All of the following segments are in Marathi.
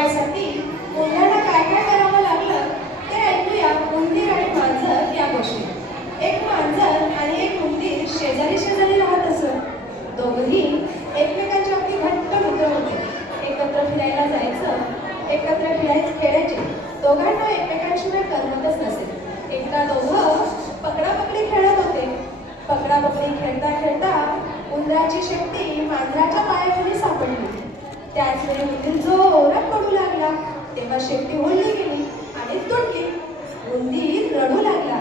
वाचवण्यासाठी उंदराला काय काय करावं लागलं ते ऐकूया उंदीर आणि मांजर या गोष्टी। एक मांजर आणि एक उंदीर शेजारी शेजारी राहत असत। दोघंही एकमेकांच्या अगदी घट्ट मित्र होते। एकत्र फिरायला जायचं, एकत्र खेळायचे। दोघांना एकमेकांशिवाय करमतच नसे। एकदा दोघं पकडापकडी खेळत होते। पकडापकडी खेळता खेळता उंदराची शेपटी मांजराच्या पायाखाली सापडली। त्याच वेळी उंदीर जोरात पडू लागला। तेव्हा शेपटी ओढली गेली आणि तुटली। उंदीर रडू लागला।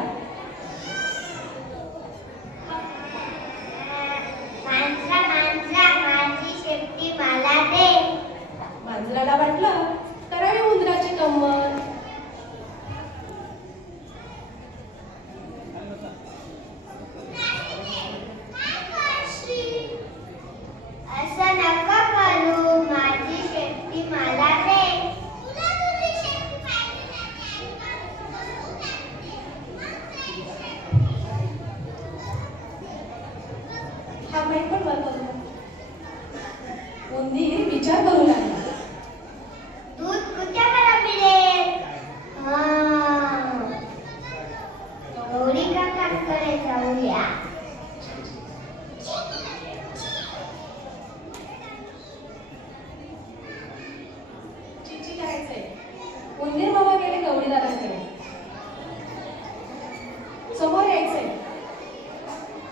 मांजरा मांजरा माझी शेपटी मला दे। मांजराला वाटलं करावी उंदराची गंमत। असं नका करू, माझी शेपटी मला दे। हा माईक पण बंद करू। उंदीर विचार करू लागला। दूध कुठे मिळेल? गौरी काकांकडे जाऊया। चिची करायचंय। उंदीर मामा गेले गवळीदारांकडे। समोर यायचंय।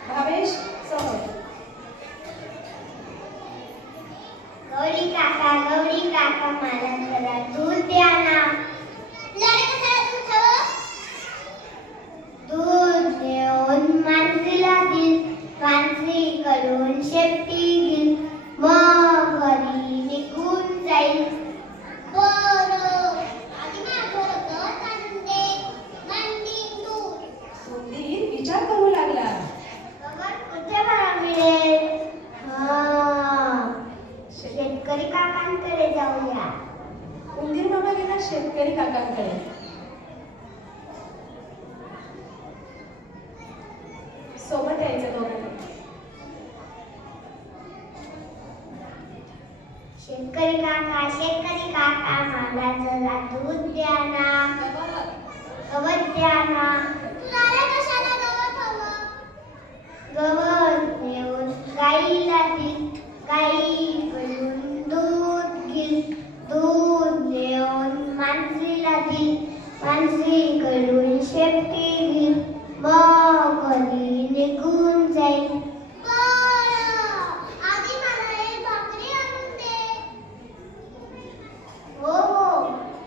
भावेश समोर। गौरी काका मला जरा दूध द्या ना। दूध देऊन मांजरीला दिल, मांजरीकडून शेपटी घेईल, मग घरी निघून जाईल। उंदीर विचार करू लागला। गवत कुठे मला मिळेल? शेतकरी काकांकडे जाऊया। उंदीर मामा गेला शेतकरी काकांकडे। सोबत यायचं दोघांना। शेतकरी काका मला जरा दूध द्या ना। गवत द्या ना। गवत नेऊन गाईला दिल, गाईकडून दूध घेईल, दूध नेऊन मांजरीला दिल, मांजरीकडून शेपटी घेईल, मग घरी निघून जाईल।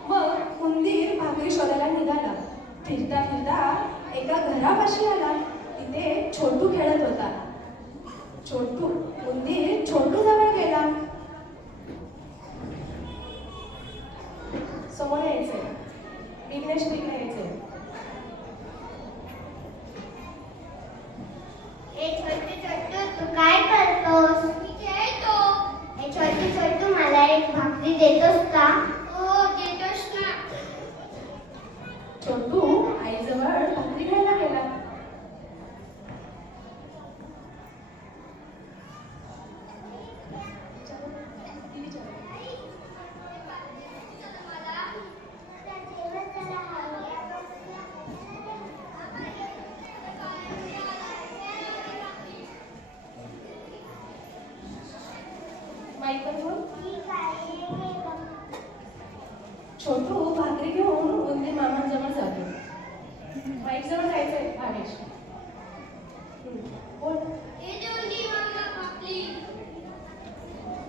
मग उंदीर भाकरी शोधायला निघाला। फिरता फिरता एका घरापाशी आला। तिथे छोटू खेळत होता। उंदीर छोटू जवळ गेला। समोर यायचंय। विघ्नेश तिकडे यायचंय। छोटू तू काय करतोस? मी खेळतो। छोटू मला एक भाकरी देतोस का? हो देतोस ना। छोटू आईजवळ भाकरी घ्यायला गेला। छोटू भाकरी घेऊन उंदीर मामांजवळ जातो। माईक जवळ जायचंय भावेश। बोल।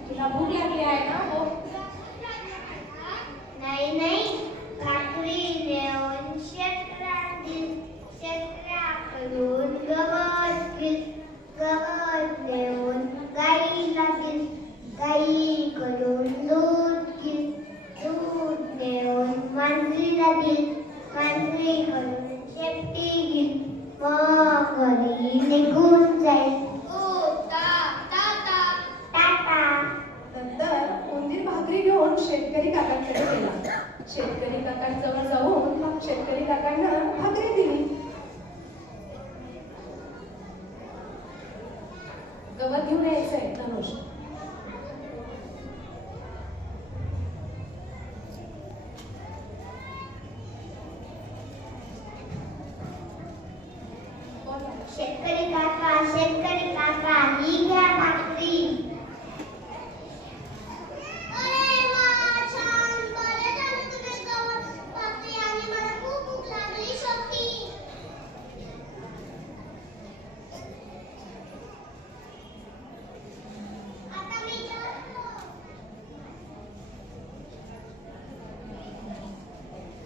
तुला भूक लागली आहे ना? हो। नाही भाकरी नेऊन शेताला दिल, शेताकडून गवत घेईल, गवत नेऊन गाईला दिल, गाईकडून दूध घेईल, दूध नेऊन मांजरीला दिल, मांजरीकडून शेपटी घेईल, मग घरी निघून जाईल। नंतर उंदीर भाकरी घेऊन शेतकरी काकांकडे गेला। शेतकरी काकांजवळ जाऊन शेतकरी काकांना भाकरी दिली। गवत घेऊन यायचंय धनुष। शेतकरी काका ही घ्या भाकरी. अरे वा, छान. बरं झालं तुम्ही भाकरी आणि मला खूप भूक लागली होती. आता मी जेवतो.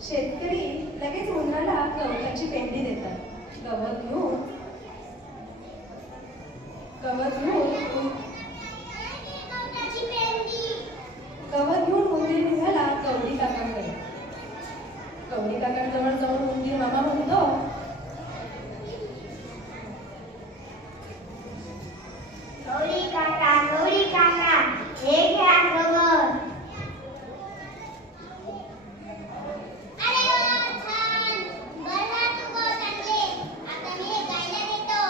शेतकरी लगेच उन्हाला गवताची पेंडी देतात. गवताची पेंडी. गवत घेऊन उंदीर निघाला कवडी काकांकडे. कवडी काकांजवळ जाऊन उंदीर मामा म्हणतो, गौरी काका, हे घ्या गवत. अरे वा, छान. बरं तू गवत आणले. आता मी हे गायला देतो.